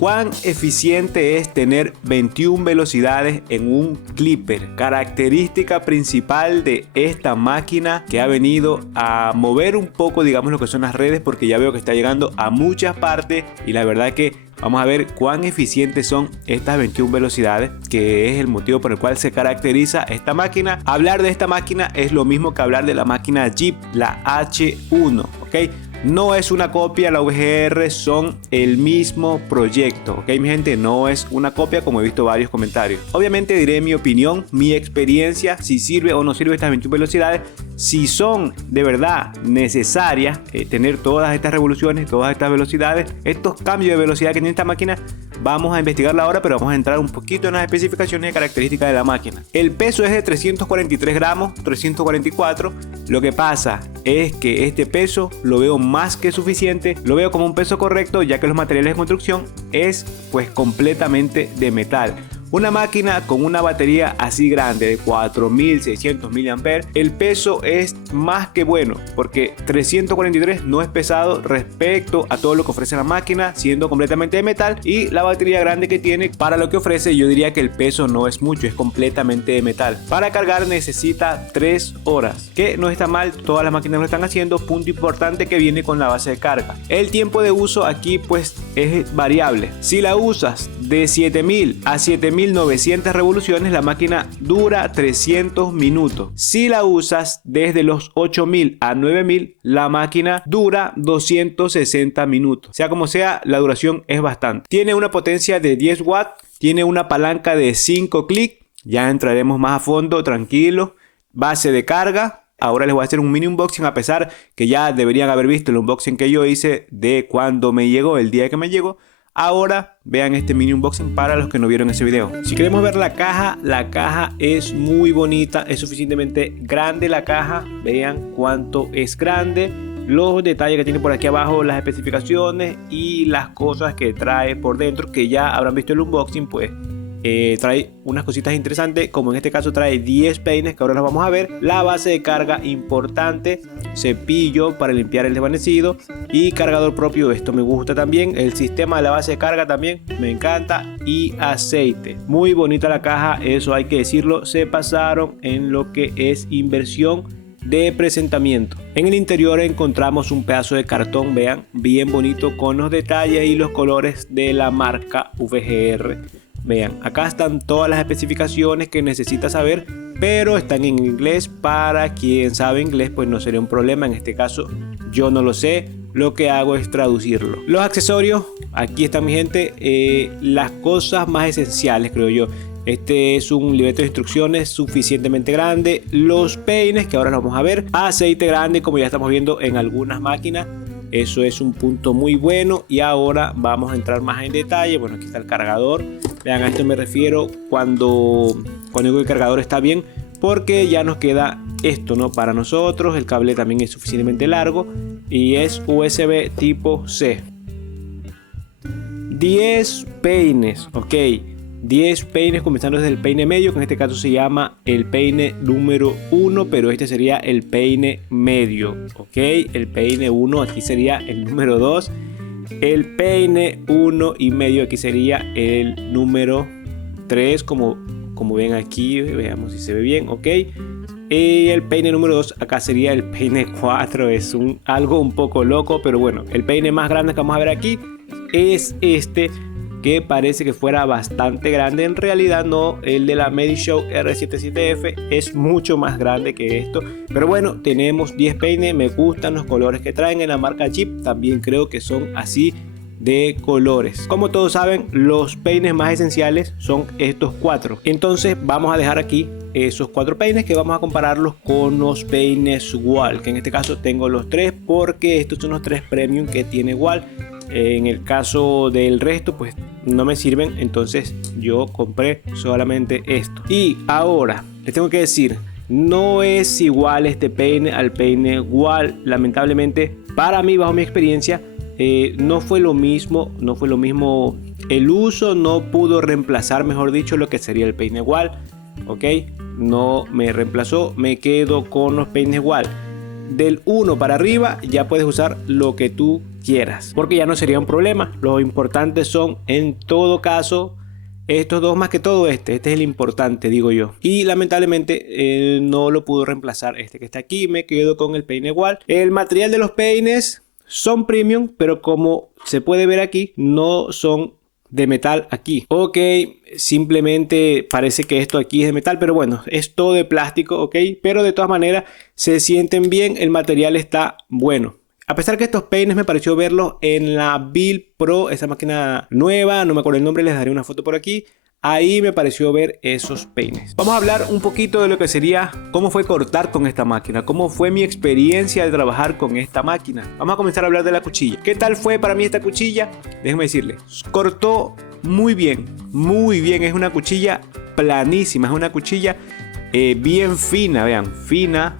¿Cuán eficiente es tener 21 velocidades en un clipper? Característica principal de esta máquina que ha venido a mover un poco, digamos, lo que son las redes, porque ya veo que está llegando a muchas partes y la verdad que vamos a ver cuán eficientes son estas 21 velocidades, que es el motivo por el cual se caracteriza esta máquina. Hablar de esta máquina es lo mismo que hablar de la máquina Jeep, la H1, ¿ok? No es una copia, la VGR son el mismo proyecto, ok mi gente, no es una copia como he visto varios comentarios. Obviamente diré mi opinión, mi experiencia, si sirve o no sirve estas 21 velocidades, si son de verdad necesarias tener todas estas revoluciones, todas estas velocidades, estos cambios de velocidad que tiene esta máquina. Vamos a investigarla ahora, pero vamos a entrar un poquito en las especificaciones y características de la máquina. El peso es de 343 gramos, 344. Lo que pasa es que este peso lo veo más que suficiente, lo veo como un peso correcto, ya que los materiales de construcción es pues completamente de metal. Una máquina con una batería así grande de 4600 mAh, el peso es más que bueno, porque 343 no es pesado respecto a todo lo que ofrece la máquina, siendo completamente de metal, y la batería grande que tiene para lo que ofrece, yo diría que el peso no es mucho, es completamente de metal. Para cargar necesita 3 horas, que no está mal, todas las máquinas lo están haciendo. Punto importante que viene con la base de carga. El tiempo de uso aquí pues es variable. Si la usas de 7000 a 7900 revoluciones, la máquina dura 300 minutos. Si la usas desde los 8000 a 9000, la máquina dura 260 minutos. Sea como sea, la duración es bastante. Tiene una potencia de 10 watts, tiene una palanca de 5 clics, ya entraremos más a fondo, tranquilo. Base de carga. Ahora les voy a hacer un mini unboxing, a pesar que ya deberían haber visto el unboxing que yo hice de cuando me llegó, el día que me llegó. Ahora vean este mini unboxing para los que no vieron ese video. Si queremos ver la caja es muy bonita, es suficientemente grande la caja. Vean cuánto es grande, los detalles que tiene por aquí abajo, las especificaciones y las cosas que trae por dentro, que ya habrán visto el unboxing. Pues trae unas cositas interesantes, como en este caso trae 10 peines que ahora los vamos a ver, la base de carga importante, cepillo para limpiar el desvanecido y cargador propio. Esto me gusta también, el sistema de la base de carga también me encanta, y aceite. Muy bonita la caja, eso hay que decirlo, se pasaron en lo que es inversión de presentamiento. En el interior encontramos un pedazo de cartón, vean, bien bonito, con los detalles y los colores de la marca VGR. Vean, acá están todas las especificaciones que necesitas saber, pero están en inglés. Para quien sabe inglés, pues no sería un problema. En este caso yo no lo sé, lo que hago es traducirlo. Los accesorios, aquí están mi gente, las cosas más esenciales creo yo. Este es un libreto de instrucciones suficientemente grande, los peines que ahora lo vamos a ver, aceite grande como ya estamos viendo en algunas máquinas. Eso es un punto muy bueno. Y ahora vamos a entrar más en detalle. Bueno, aquí está el cargador. Vean, a esto me refiero cuando digo que el cargador está bien, porque ya nos queda esto, ¿no? Para nosotros. El cable también es suficientemente largo y es USB tipo C. 10 peines, ok. 10 peines, comenzando desde el peine medio, que en este caso se llama el peine número 1, pero este sería el peine medio, ok. El peine 1 aquí sería el número 2, el peine 1 y medio aquí sería el número 3, como ven aquí, veamos si se ve bien, ok. Y el peine número 2 acá sería el peine 4, es algo un poco loco, pero bueno, el peine más grande que vamos a ver aquí es este, que parece que fuera bastante grande. En realidad no, el de la Medishow R77F es mucho más grande que esto, pero bueno, tenemos 10 peines. Me gustan los colores que traen en la marca Jeep, también creo que son así de colores. Como todos saben, los peines más esenciales son estos 4, entonces vamos a dejar aquí esos 4 peines, que vamos a compararlos con los peines Wal, que en este caso tengo los 3, porque estos son los 3 premium que tiene Wal. En el caso del resto pues no me sirven, entonces yo compré solamente esto. Y ahora les tengo que decir, no es igual este peine al peine Wal, lamentablemente. Para mí, bajo mi experiencia, no fue lo mismo, el uso no pudo reemplazar, mejor dicho, lo que sería el peine Wal, ok, no me reemplazó, me quedo con los peines Wal. del 1 para arriba ya puedes usar lo que tú quieras, porque ya no sería un problema. Los importantes son en todo caso estos dos, más que todo este es el importante, digo yo. Y lamentablemente no lo pudo reemplazar este que está aquí. Me quedo con el peine igual. El material de los peines son premium, pero como se puede ver aquí, no son de metal aquí. Ok, simplemente parece que esto aquí es de metal, pero bueno, es todo de plástico, ok. Pero de todas maneras se sienten bien, el material está bueno. A pesar que estos peines me pareció verlos en la Build Pro, esa máquina nueva, no me acuerdo el nombre, les daré una foto por aquí. Ahí me pareció ver esos peines. Vamos a hablar un poquito de lo que sería cómo fue cortar con esta máquina, cómo fue mi experiencia de trabajar con esta máquina. Vamos a comenzar a hablar de la cuchilla. ¿Qué tal fue para mí esta cuchilla? Déjenme decirles, cortó muy bien, muy bien. Es una cuchilla planísima, es una cuchilla bien fina, vean, fina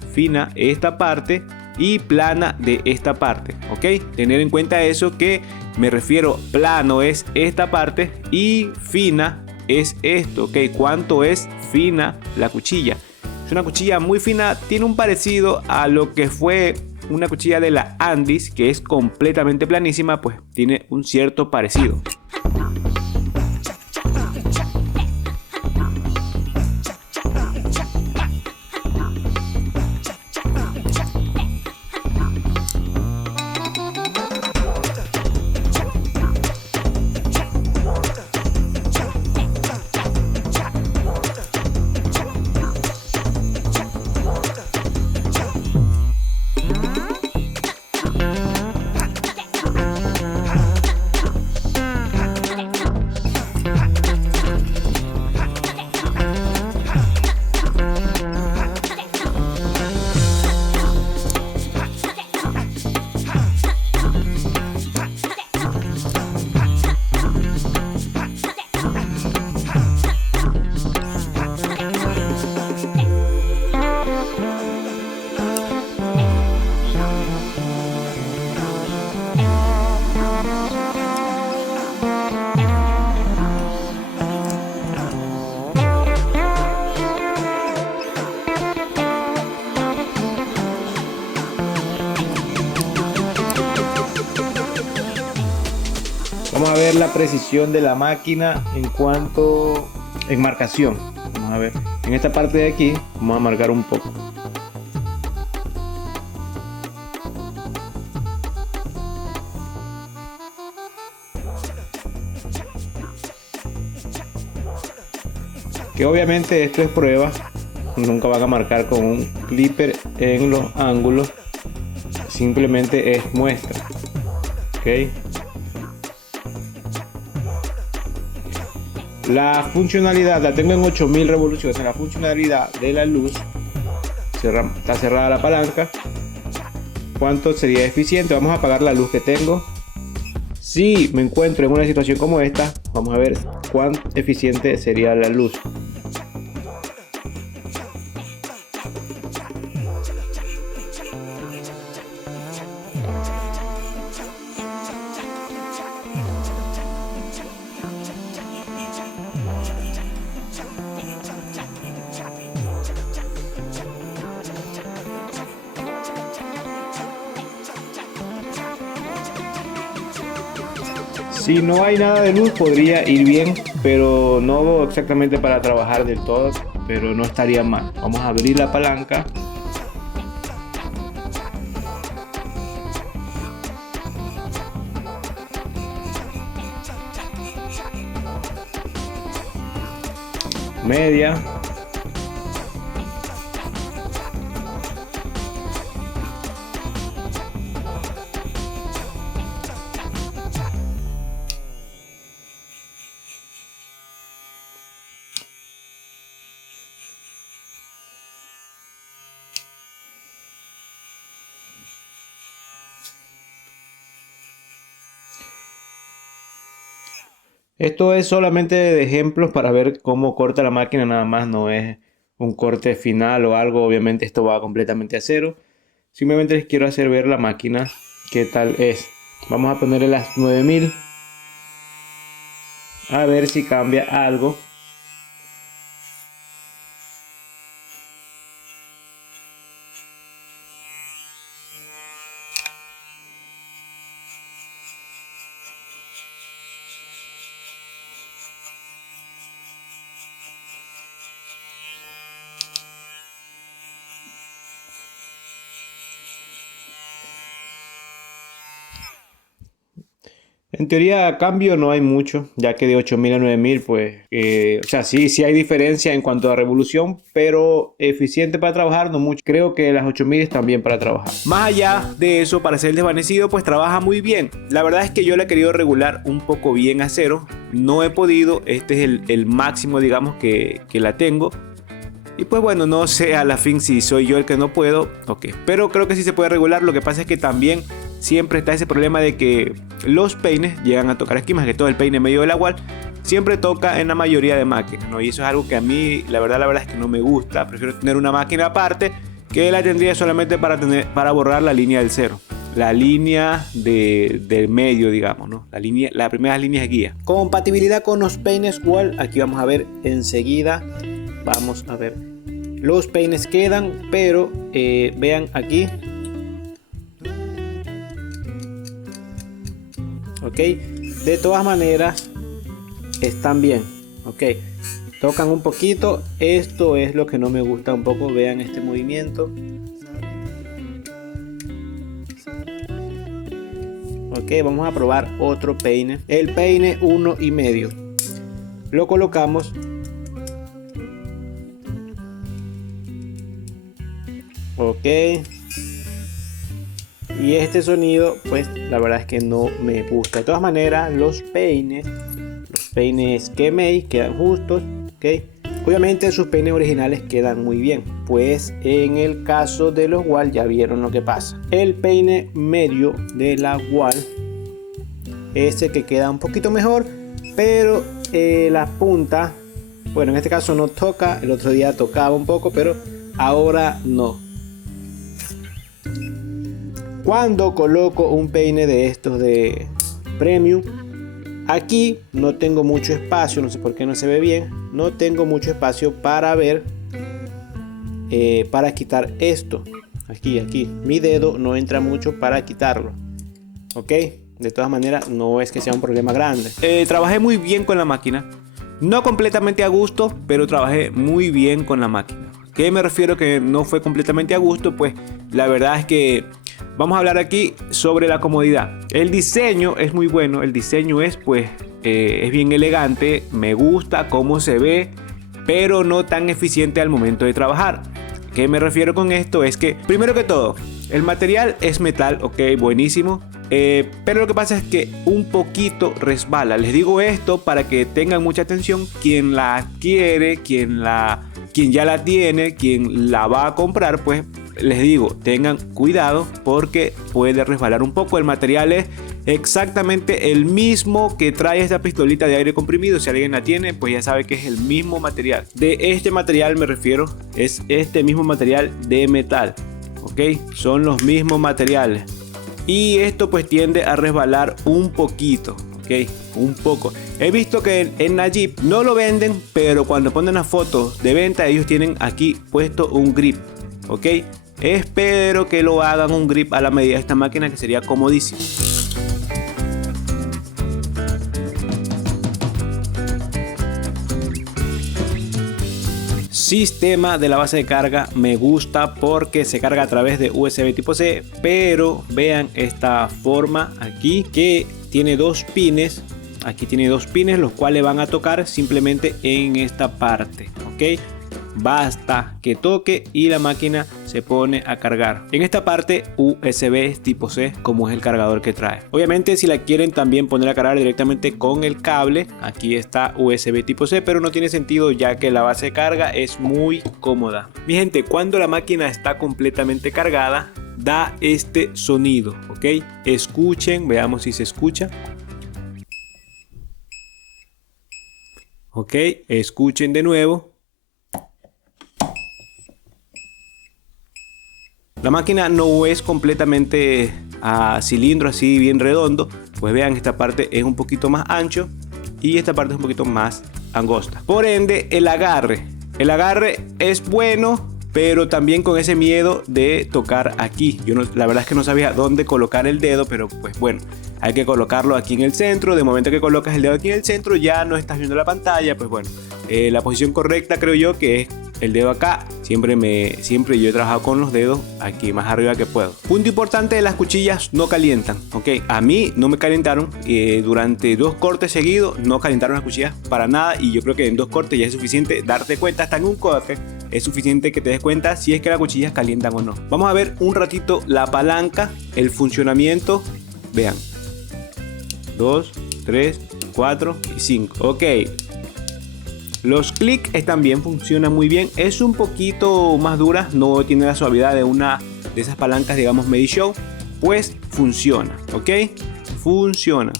esta parte y plana de esta parte, ok. Tener en cuenta eso, que me refiero, plano es esta parte y fina es esto, ok. ¿Cuánto es fina la cuchilla? Es una cuchilla muy fina, tiene un parecido a lo que fue una cuchilla de la Andis, que es completamente planísima, pues tiene un cierto parecido. Vamos a ver la precisión de la máquina en cuanto en marcación. Vamos a ver, en esta parte de aquí vamos a marcar un poco. Que obviamente esto es prueba, nunca van a marcar con un clipper en los ángulos, simplemente es muestra, ok. La funcionalidad la tengo en 8000 revoluciones. La funcionalidad de la luz, está cerrada la palanca. ¿Cuánto sería eficiente? Vamos a apagar la luz que tengo. Si me encuentro en una situación como esta, vamos a ver cuán eficiente sería la luz. Si no hay nada de luz podría ir bien, pero no exactamente para trabajar del todo, pero no estaría mal. Vamos a abrir la palanca. Media. Esto es solamente de ejemplos para ver cómo corta la máquina, nada más, no es un corte final o algo. Obviamente esto va completamente a cero. Simplemente les quiero hacer ver la máquina qué tal es. Vamos a ponerle las 9000. A ver si cambia algo. En teoría, cambio no hay mucho, ya que de 8000 a 9000, pues, o sea, sí hay diferencia en cuanto a revolución, pero eficiente para trabajar, no mucho. Creo que las 8000 están bien para trabajar. Más allá de eso, para ser desvanecido, pues trabaja muy bien. La verdad es que yo la he querido regular un poco bien a 0. No he podido, este es el máximo, digamos, que la tengo. Y pues bueno, no sé a la fin si soy yo el que no puedo, ok. Pero creo que sí se puede regular. Lo que pasa es que también siempre está ese problema de que los peines llegan a tocar aquí, más que todo el peine medio de la wall siempre toca en la mayoría de máquinas, ¿no? Y eso es algo que a mí, la verdad es que no me gusta. Prefiero tener una máquina aparte que la tendría solamente para borrar la línea del cero. La línea del medio, digamos, ¿no? Las primeras líneas de guía. Compatibilidad con los peines wall. Aquí vamos a ver enseguida. Vamos a ver. Los peines quedan, pero vean aquí. Ok. De todas maneras, están bien. Ok. Tocan un poquito. Esto es lo que no me gusta un poco. Vean este movimiento. Ok, vamos a probar otro peine. El peine 1,5. Lo colocamos. Ok. Y este sonido, pues la verdad es que no me gusta. De todas maneras, los peines Kemei quedan justos. Ok. Obviamente sus peines originales quedan muy bien. Pues en el caso de los Wall ya vieron lo que pasa. El peine medio de la Wall, ese que queda un poquito mejor, pero la punta, bueno, en este caso no toca. El otro día tocaba un poco, pero ahora no. Cuando coloco un peine de estos de Premium, aquí no tengo mucho espacio, no sé por qué no se ve bien. No tengo mucho espacio para ver, para quitar esto. Aquí, mi dedo no entra mucho para quitarlo. Ok, de todas maneras no es que sea un problema grande. Trabajé muy bien con la máquina. No completamente a gusto, pero trabajé muy bien con la máquina. ¿Qué me refiero que no fue completamente a gusto? Pues la verdad es que vamos a hablar aquí sobre la comodidad. El diseño es muy bueno. El diseño es pues es bien elegante. Me gusta cómo se ve, pero no tan eficiente al momento de trabajar. ¿Qué me refiero con esto? Es que primero que todo, el material es metal, ok, buenísimo. Pero lo que pasa es que un poquito resbala. Les digo esto para que tengan mucha atención. Quien la adquiere, quien ya la tiene, quien la va a comprar, pues les digo, tengan cuidado porque puede resbalar un poco. El material es exactamente el mismo que trae esta pistolita de aire comprimido. Si alguien la tiene, pues ya sabe que es el mismo material. De este material me refiero, es este mismo material de metal. Ok, son los mismos materiales. Y esto pues tiende a resbalar un poquito. Ok, un poco. He visto que en Najib no lo venden, pero cuando ponen las fotos de venta, ellos tienen aquí puesto un grip. Ok, espero que lo hagan un grip a la medida de esta máquina, que sería comodísimo. Sistema de la base de carga me gusta porque se carga a través de USB tipo C, pero vean esta forma aquí que tiene dos pines. Aquí tiene dos pines, los cuales van a tocar simplemente en esta parte. Ok, basta que toque y la máquina se pone a cargar. En esta parte USB tipo C, como es el cargador que trae. Obviamente si la quieren también poner a cargar directamente con el cable, aquí está USB tipo C, pero no tiene sentido ya que la base de carga es muy cómoda. Mi gente, cuando la máquina está completamente cargada, da este sonido. Ok, escuchen, veamos si se escucha. Ok, escuchen de nuevo. La máquina no es completamente a cilindro así bien redondo. Pues vean, esta parte es un poquito más ancho y esta parte es un poquito más angosta. Por ende, el agarre es bueno, pero también con ese miedo de tocar aquí. La verdad es que no sabía dónde colocar el dedo, pero pues bueno, hay que colocarlo aquí en el centro. De momento que colocas el dedo aquí en el centro, ya no estás viendo la pantalla. Pues bueno, la posición correcta creo yo que es el dedo acá. Siempre yo he trabajado con los dedos aquí más arriba que puedo. Punto importante: las cuchillas no calientan, ok. A mí no me calentaron, durante 2 cortes seguidos no calentaron las cuchillas para nada, y yo creo que en 2 cortes ya es suficiente darte cuenta. Hasta en un corte es suficiente que te des cuenta si es que las cuchillas calientan o no. Vamos a ver un ratito la palanca, el funcionamiento. Vean, 2, 3, 4 y 5, ok. Los clics están bien, funcionan muy bien. Es un poquito más dura, no tiene la suavidad de una de esas palancas, digamos, Medishow. Pues funciona, ok, funciona.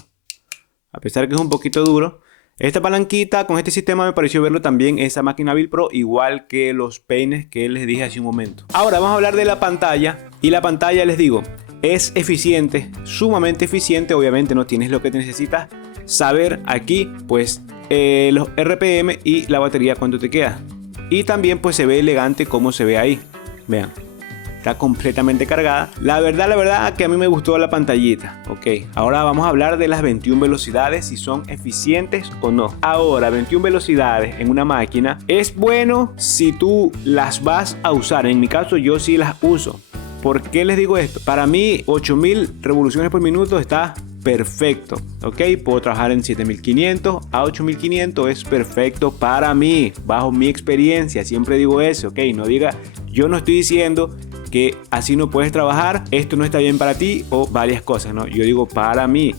A pesar que es un poquito duro. Esta palanquita con este sistema me pareció verlo también esa máquina Build Pro, igual que los peines que les dije hace un momento. Ahora vamos a hablar de la pantalla. Y la pantalla, les digo, es eficiente, sumamente eficiente. Obviamente no tienes lo que necesitas saber aquí, pues los RPM y la batería cuánto te queda. Y también pues se ve elegante como se ve ahí. Vean, está completamente cargada. La verdad que a mí me gustó la pantallita. Ok, ahora vamos a hablar de las 21 velocidades, si son eficientes o no. Ahora, 21 velocidades en una máquina es bueno si tú las vas a usar. En mi caso yo sí las uso. ¿Por qué les digo esto? Para mí 8000 revoluciones por minuto está perfecto, ok. Puedo trabajar en 7500 a 8500, es perfecto para mí, bajo mi experiencia. Siempre digo eso, ok. No diga, yo no estoy diciendo que así no puedes trabajar, esto no está bien para ti o varias cosas, no. Yo digo para mí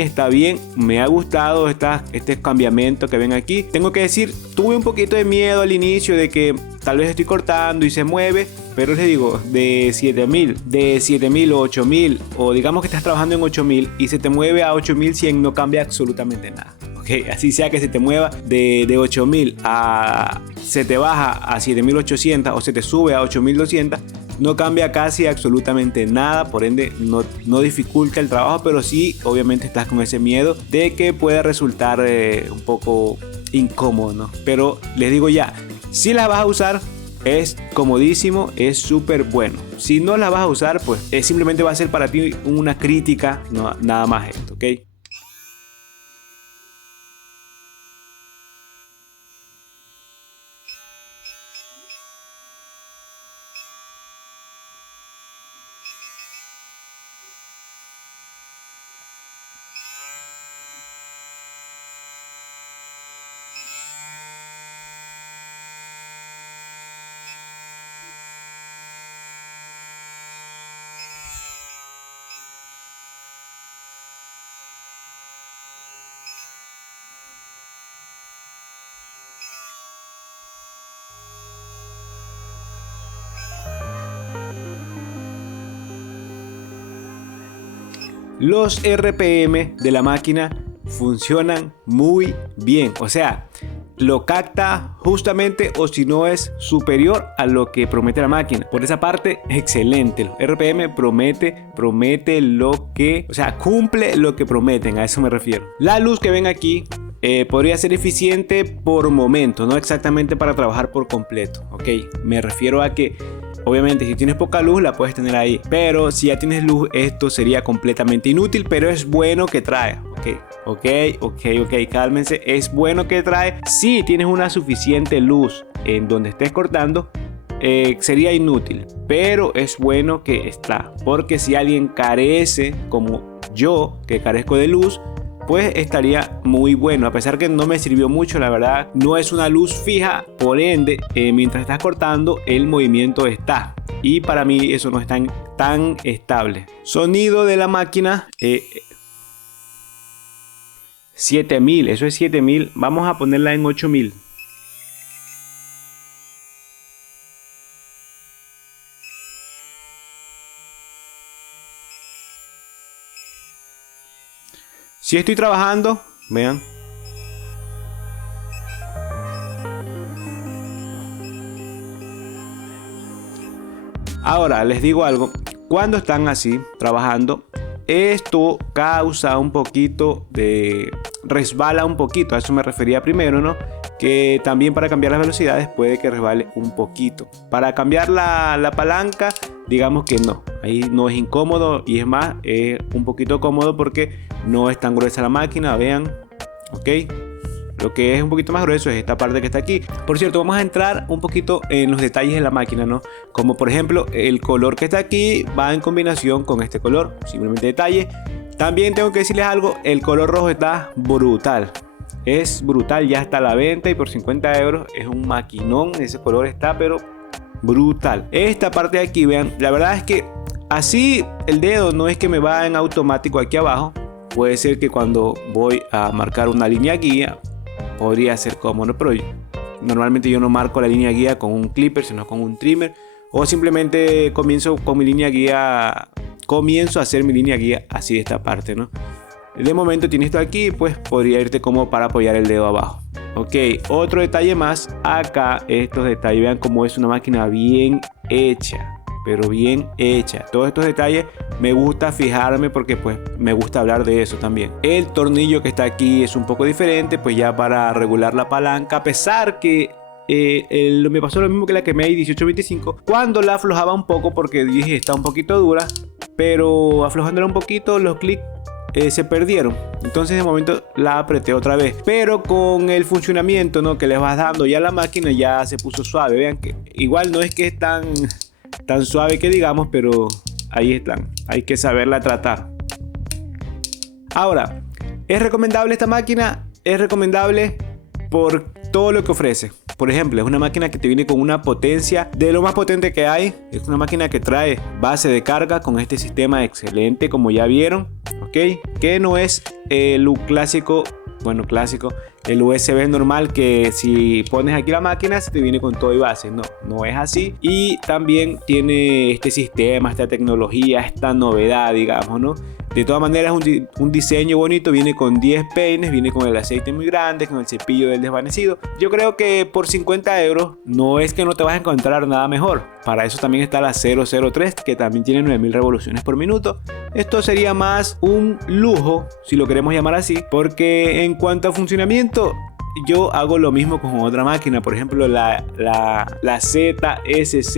está bien, me ha gustado este cambiamiento que ven aquí. Tengo que decir, tuve un poquito de miedo al inicio de que tal vez estoy cortando y se mueve, pero les digo, de 7000 o 8000, o digamos que estás trabajando en 8000 y se te mueve a 8100, no cambia absolutamente nada. Okay, así sea que se te mueva de 8000 a se te baja a 7800 o se te sube a 8200, no cambia casi absolutamente nada, por ende no dificulta el trabajo, pero sí obviamente estás con ese miedo de que pueda resultar un poco incómodo, ¿no? Pero les digo ya, si la vas a usar, es comodísimo, es súper bueno. Si no la vas a usar, pues simplemente va a ser para ti una crítica, no, nada más esto, ¿ok? Los RPM de la máquina funcionan muy bien, o sea, lo capta justamente, o si no es superior a lo que promete la máquina. Por esa parte, excelente. Los RPM promete lo que, o sea, cumple lo que prometen, a eso me refiero. La luz que ven aquí podría ser eficiente por momento, no exactamente para trabajar por completo, ok. Me refiero a que obviamente si tienes poca luz la puedes tener ahí, pero si ya tienes luz esto sería completamente inútil, pero es bueno que trae, ok, cálmense, es bueno que trae. Si tienes una suficiente luz en donde estés cortando, sería inútil, pero es bueno que está, porque si alguien carece como yo, que carezco de luz, pues estaría muy bueno. A pesar que no me sirvió mucho, la verdad, no es una luz fija, por ende, mientras estás cortando, el movimiento está. Y para mí eso no es tan estable. Sonido de la máquina, 7000, eso es 7000. Vamos a ponerla en 8000. Si estoy trabajando, vean. Ahora les digo algo, cuando están así trabajando, esto causa un poquito de resbala un poquito, a eso me refería primero, ¿no? Que también para cambiar las velocidades puede que resbale un poquito. Para cambiar la palanca, digamos que no, ahí no es incómodo, y es más, es un poquito cómodo porque no es tan gruesa la máquina, vean, ok. Lo que es un poquito más grueso es esta parte que está aquí. Por cierto, vamos a entrar un poquito en los detalles de la máquina, ¿no? Como por ejemplo, el color que está aquí va en combinación con este color. Simplemente detalle. También tengo que decirles algo, el color rojo está brutal. Es brutal, ya está a la venta y por 50 euros es un maquinón. Ese color está pero brutal. Esta parte de aquí, vean, la verdad es que así el dedo no es que me va en automático aquí abajo. Puede ser que cuando voy a marcar una línea guía podría ser cómodo, pero normalmente yo no marco la línea guía con un clipper, sino con un trimmer, o simplemente comienzo con mi línea guía, comienzo a hacer mi línea guía así de esta parte, ¿no? De momento tienes esto aquí, pues podría irte como para apoyar el dedo abajo. Ok, otro detalle más, acá estos detalles, vean cómo es una máquina bien hecha, pero bien hecha. Todos estos detalles me gusta fijarme porque pues me gusta hablar de eso también. El tornillo que está aquí es un poco diferente, pues ya para regular la palanca, a pesar que me pasó lo mismo que la Kemei 1825, cuando la aflojaba un poco porque dije está un poquito dura, pero aflojándola un poquito los clics se perdieron. Entonces de momento la apreté otra vez, pero con el funcionamiento, ¿no?, que le vas dando ya a la máquina, ya se puso suave. Vean que igual no es que es tan suave que digamos, pero ahí están, hay que saberla tratar. Ahora, ¿es recomendable esta máquina? Es recomendable por todo lo que ofrece. Por ejemplo, es una máquina que te viene con una potencia de lo más potente que hay. Es una máquina que trae base de carga con este sistema excelente, como ya vieron, ¿ok? Que no es el clásico, bueno, clásico, el USB normal, que si pones aquí la máquina se te viene con todo y base. No es así. Y también tiene este sistema, esta tecnología, esta novedad, digamos, ¿no? De todas maneras, un diseño bonito. Viene con 10 peines, viene con el aceite muy grande, con el cepillo del desvanecido. Yo creo que por 50 euros no es que no te vas a encontrar nada mejor. Para eso también está la 003, que también tiene 9000 revoluciones por minuto. Esto sería más un lujo, si lo queremos llamar así, porque en cuanto a funcionamiento, yo hago lo mismo con otra máquina. Por ejemplo, la ZSZ,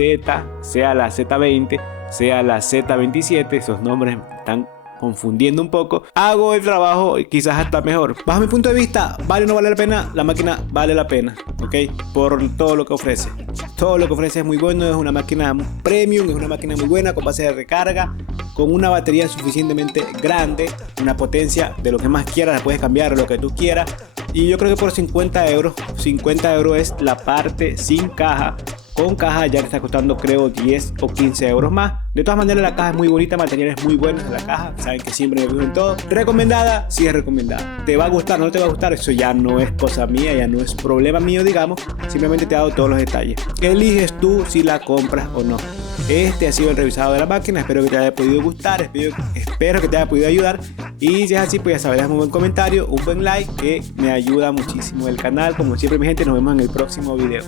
sea la Z20, sea la Z27, esos nombres están confundiendo un poco. Hago el trabajo quizás hasta mejor. Bajo mi punto de vista, ¿vale o no vale la pena? La máquina vale la pena, ¿ok? Por todo lo que ofrece. Todo lo que ofrece es muy bueno. Es una máquina premium, es una máquina muy buena, con base de recarga, con una batería suficientemente grande, una potencia de lo que más quieras, la puedes cambiar lo que tú quieras. Y yo creo que por 50 euros es la parte sin caja. Con caja ya le está costando, creo, 10 o 15 euros más. De todas maneras, la caja es muy bonita, materiales muy buenos de la caja. Saben que siempre me fijo en todo. ¿Recomendada? Sí, es recomendada. ¿Te va a gustar? ¿No te va a gustar? Eso ya no es cosa mía, ya no es problema mío, digamos. Simplemente te he dado todos los detalles. Eliges tú si la compras o no. Este ha sido el revisado de la máquina. Espero que te haya podido gustar. Espero que te haya podido ayudar. Y si es así, pues ya sabes, déjame un buen comentario, un buen like, que me ayuda muchísimo el canal. Como siempre, mi gente, nos vemos en el próximo video.